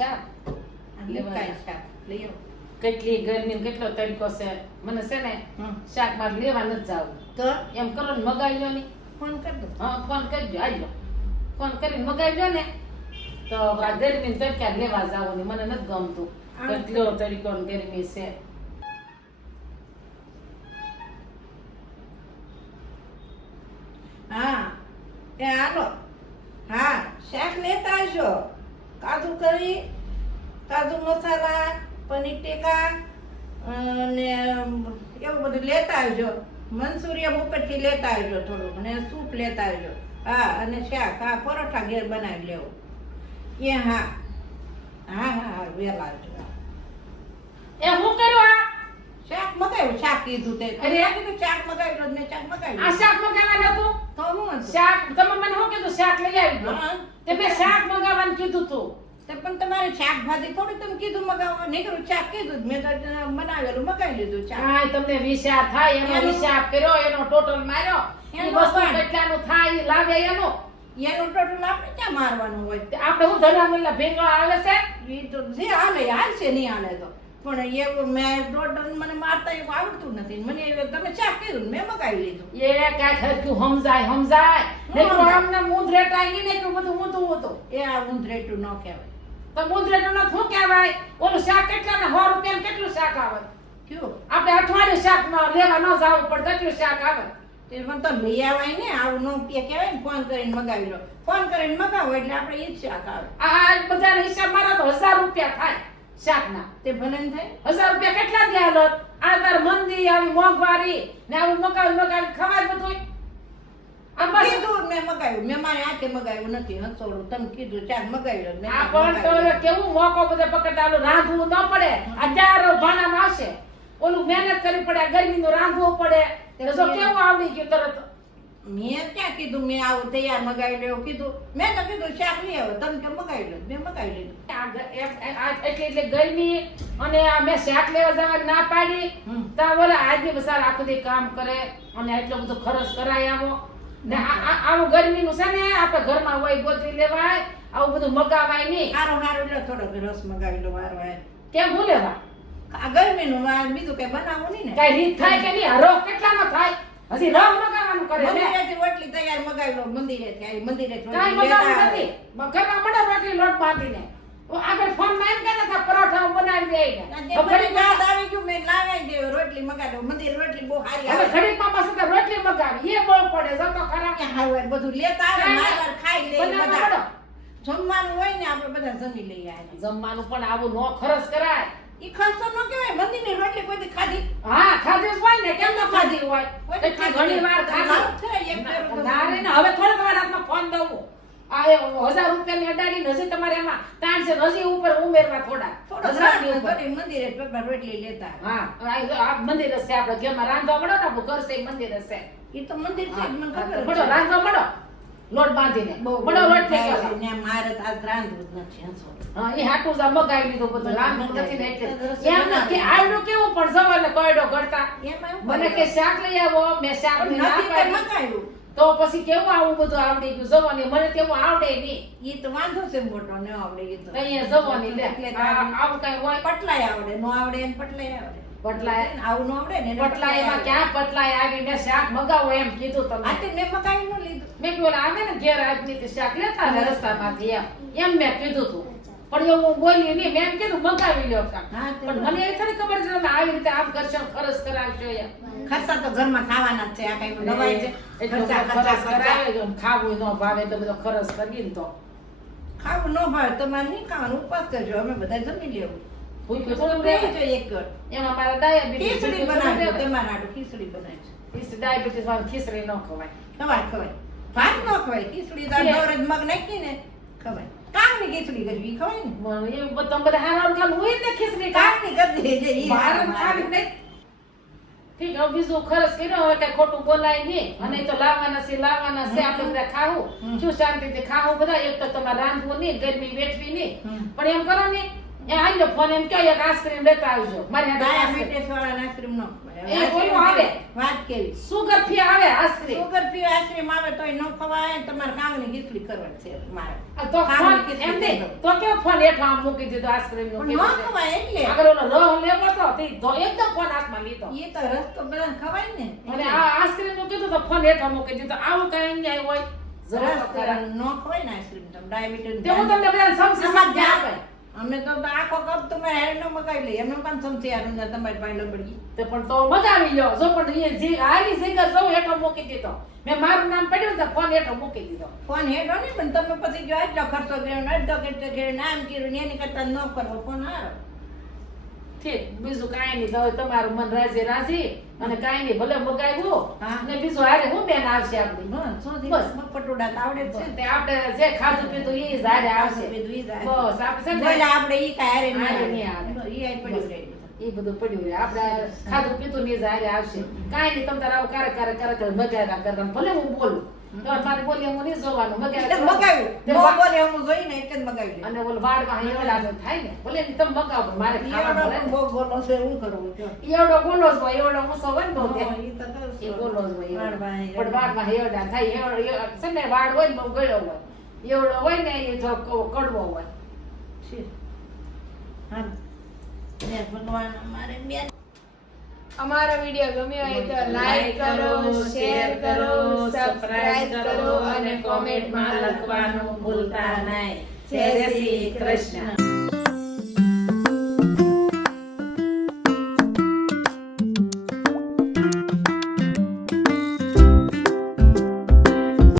શાક લેવા શાક લઈ આવો. કેટલી ગરમી કેટલો તડકો છે. મને છે ને શાક માર લેવા નથી જાવું. તો? એમ કરો ને મગાવી લો ને. ફોન કરજો હા ફોન કરજો. આવજો ફોન કરીને મગાવી લો ને તો આ ગરમી તડક્યા લેવા જાવ ને. મને નથી ગમતું. કેટલો તડકો ને ગરમી છે. હા. એ હાલો. હા શાક લેતા આવજો. કાજુ કરી કાજુ મસાલા પનીર ટીકા અને એવું બધું લેતા આવજો. મનસુરિયા ઉપરથી લેતા આવજો થોડુંક અને સૂપ લેતા આવજો. હા અને શાક હા પરોઠા ઘેર બનાવી લેવો. એ હા. હા હા હા વહેલા આવજો. એ હું કર્યું આ? શાક મગાવ્યું શાક કીધું તે. અરે. કીધું શાક મગાવ્યું મેં શાક આ શાક મગાવવાનું હતું તો હું શાક તમે શાક લઈ આવી હા. તે મેં શાક મગાવવાનું કીધું તું. તે પણ તમારે શાકભાજી થોડું તમે કીધું મગાવવા. નીકળું શાક કીધું. જ. મેં તો બનાવેલું મગાવી લીધું શાક કાંઈ તમને વિચાર થાય એનો એનું- હિસાબ કર્યો એનો ટોટલ માર્યો. એનું વસ્તુ પણ. કેટલાનું થાય ઈ લાવે એનો. એનું ટોટલ આપણે ક્યાં મારવાનું હોય? આપણે હું ધરામેલા ભેગા આવે છે? એ તો જે હાલે હાલશે નહીં હાલે તો. પણ એવું મેં ટોટલ મને મારતા એવું આવડતું નથી. મને એવું તમે ચા કર્યું મેં મગાવી લીધું. એ કાંઈ હરખ્યું સમજાય સમજાય. નહીં તો અમને આમને આવી ને એટલું બધું ઊંધું હતું એ આ ઊંધરેટું ન કહેવાય. તો મુંદરેટું ન શું કહેવાય? ઓલું શાક કેટલા સો રૂપિયા કેટલું શાક આવે? કયું? આપણે અઠવાડિયું શાક ન લેવા ન જવું પડે કેટલું શાક આવે? તે મને તો લઈ આવાય ને આવું નો પીએ કહેવાય ને ફોન કરીને મગાવી લો. ફોન કરીને મગાવો એટલે આપણે એ જ શાક આવે. આ બધાના હિસાબ મારા તો હજાર રૂપિયા થાય. શાકના. તે ભલે થાય. હજાર રૂપિયા કેટલા થયા લોટ આ તાર મંદી આવી મોંઘવારી ને આવું મકાવી મકાવી ખવાય બધું આ કીધું મેં મગાવ્યું. મેં મારી હાથે મગાવ્યું નથી. હંસોડું તમે કીધું ચાર મગાવી લો મેં આ ચાર પણ તો કેવું મોકો બધે રાંધવું ન પડે. હજારો ભાણામાં આવશે. ઓલું મહેનત કરવી પડે આ ગરમીનું રાંધવું પડે. કેવું આવડી ગયું તરત. મેં ક્યાં કીધું? મેં આવું તૈયાર મગાવી લેવું કીધું. મેં તો કીધું શાક લઈ આવો. તમે કે મગાવી લો મેં મગાવી લીધું. એટલે એટલે ગરમી અને મેં શાક લેવા જવા ના પાડી. તા બોલા આદમી બસાર આખું દી કામ કરે અને એટલો બધો ખર્ચ કરાય આવો. ને આવું ગરમીનું છે ને આપણે ઘરમાં હોય ગોતરી લેવાય આવું બધું મગાવાય નહીં. સારું સારું લો થોડોક રસ મગાવી લો વારો. કેમ હું લેવા આ ગરમીનું બીજું કઈ બનાવવું નહીં ને. કઈ રીત થાય કે નહીં? રહ કેટલાનો થાય? હજી રહ કરે મંદિરેથી રોટલી તૈયાર મગાવી લો મંદિરેથી આવી મંદિરેથી કાંઈ રોટલી લેતા મગાવવાનું આવે. નથી. ઘરમાં મળે રોટલી લોટ બાંધીને. આગળ ફોનમાં એમ કહેતા પરોઠા બનાવી દે ના, ને તે હવે મને યાદ આવી ગયું મેં લાવી દે રોટલી મગાવી મંદિર રોટલી બહુ સારી આવે. ઘડીકમાં પાછું તો રોટલી મગાવી એ બહુ પડે જો તો ખરા. કે હાવ એ બધું લેતા આવે માર ખાઈ લે બધા. જમવાનું હોય ને આપણે બધા જમી લઈએ જમવાનું પણ આવું નો ખર્ચ કરાય. ઈ તો ન કહેવાય મંદિરની રોટલી કોઈ ખાધી? હા ખાધી હોય ને કેમ ન ખાધી હોય? એટલી ઘણી વાર ખાધી છે, એક ફેરો તો ખાધી ના રે ને હવે થોડીક વાર હાથમાં ફોન દઉં આ હજાર રૂપિયાની અડાડીને હજી તમારે એમાં તાણ છે હજી ઉપર ઉમેરવા થોડા. કરી મંદિરે રોટલી લેતા. હા આ- મંદિર હશે આપણે ઘરમાં. રાંધવા મળો ને આપણું ઘર છે મંદિર હશે. ઈ તો મંદિર છે મને ખબર રાંધવા મળો. લોટ બાંધીને. લોટ થઈ ગયો. ને મારે તો આજ દૂધ નથી. હા એ હાટું જા આ મગાવી લીધું બધું રાંધવું નથી ને એટલે. એમ કે આડો કેવો પણ સવારને કોયડો કરતા. મને કે શાક લઈ આવો મેં શાક નથી મગાવ્યું. તો પછી કેવું આવું બધું આવડી ગયું? જવાની મને તેવું આવડે નહીં. ઈ તો વાંધો છે મોટો ન આવડે ઈ તો. અહીંયા જવાની લે. આવું કઈ હોય. પટલાય આવડે નો આવડે એને પટલાય આવડે. પટલાય? આવું નો આવડે ને એને પટલા એમાં આવડે. ક્યાં પટલાય આવી શાક મગાવો એમ કીધું આ તે મેં મગાવી ન લીધું. મેં કીધું આવે ને ઘેર આજની શાક લેતા ને રસ્તામાંથી એમ. એમ મેં કીધું તું. પણ એવું હું બોલી નહીં. મેં એમ કીધું મગાવી લ્યો. પણ મને એ થોડી ખબર છે તમે આવી રીતે આમ કરશો ખર્ચ કરાવશો એમ. ખર્ચા તો ઘરમાં ખાવાના જ છે આ કઈ નવાઈ છે. ખર્ચા, ખર્ચા, કરાવે ખાવું ન ભાવે તો બધો ખર્ચ કરીએ ને તો. ખાવું ન ભાવે તમારે નહીં ખાવાનું. ઉપવાસ કરજો. અમે બધા જમી લેવું. ભૂખ્યું થોડું થોડું રહેજો એક કર એમાં મારા ડાયાબિટીસ ખીચડી બનાવજો તમારા હાટુ ખીચડી બનાવજો ડાયાબિટીસ વાળા ખીચડી ન ખવાય. ખવાય ખવાય. ભાત ન ખવાય ખીચડી દાળ કે- દોરજ મગ નાખી ખવાય. કાંગની ખીચડી કરવી ખવાય ને? એ બધા બધા હારા ખાવાનું હોય ને ખીચડી કા કાંગની કરી ઈ બહાર ખાવી નહીં ઠીક હવે બીજું ખર્ચ કર્યો હવે કઈ ખોટું બોલાય નહીં. અને તો લાવવાના છે લાવવાના છે આપણે બધા ખાવું. શું શું શાંતિથી ખાવું બધા? એક તો તમારે રાંધવું નહીં ગરમી વેઠવી નહીં. પણ એમ કરો ને એ આવજો ફોન એમ કહો એક આઈસ્ક્રીમ લેતા આવજો. મારી હાથે આઈસ્ક્રીમ. ડાયાબિટીસ વાળા આઈસ્ક્રીમ ન ખવાય. એ ઓલું આવે. વાત કેવી? સુગર ફી આવે આશરે સુગર ફ્રી આઈસ્ક્રીમ આવે તોય ન ખવાય તમારે કાંગની ખીચડી કરવાની છે મારે. તો ફોન એમ નહીં? તો કેવો ફોન હેઠો આમ મૂકી દીધો આઈસ્ક્રીમ નો ન ખવાય એટલે. આગળ ઓલો રહ લેવો તો તે તો એકદમ ફોન હાથમાં લીધો. એ તો રસ્તો બધાને ખવાય ને. અને આ આઈસ્ક્રીમનું કીધું તો ફોન હેઠો મૂકી દીધો. આવું કઈ અન્યાય હોય જરા તો. ન ખવાય ને આઈસ્ક્રીમ તમે ડાયાબિટીસ તે હું તમને બધા સમજી સમજી આપે. અમે તો આખો કપ તમે હેર નો મગાવી લઈએ. અમે પણ સમજી હારું ને તમારી પાસે લબડી તો પણ તો મજા આવી લ્યો જો પણ એ જે આવી સિંગર સૌ હેઠો મૂકી દીધો. મેં મારું નામ પડ્યું તો ફોન હેઠો મૂકી દીધો. ફોન હેઠો નહીં, પણ તમે પછી જો આટલો ખર્ચો કર્યો ને, અડધો કેટલો કર્યો ને, આમ કર્યું એની કરતા ન કરવો. ફોન હારો. ઠીક બીજું કાંઈ નહીં. હવે તમારું મન રાજી રાજી અને કાંઈ નહીં. ભલે મગાવ્યું. ને બીજું હારે હું બેન આવશે આપણી? બસ પટોડા તાવડે આવડે છે તે આપણે જે ખાધું પીધું એ જ હારે આવશે. બસ આપણે આપણે એ કાંઈ હારે નહીં આવે. એ પડ્યું એ બધું પડ્યું રહે. આપણે ખાધું પીતું ને જ હારે આવશે. કાંઈ નહીં તમે તારા ક્યારેક કારે કરે મગાવ્યા કરવાનું. ભલે હું બોલું. તો મારી નહીં જોવાનું મગાવ્યું. જોઈને એટલે. અને ઓલો વાડમાં હેવડાનો થાય ને બોલે તમે મગાવો મારે ખાવા ઈયોડો મળે પણ બહુ બોલો છે, હું કરવું એવડો બોલો જ હોય એવડો મૂસો હોય ને એ બોલો જ હોય પણ થાય એવડો છે ને વાડ હોય ને બહુ ગળ્યો હોય એવડો હોય ને એ જો કડવો હોય. હા. ભગવાન અમારે બેન અમારો વીડિયો ગમ્યો હોય તો લાઈક કરો શેર કરો સબસ્ક્રાઇબ કરો અને કોમેન્ટમાં લખવાનું ભૂલતા નહીં. જય શ્રી કૃષ્ણ.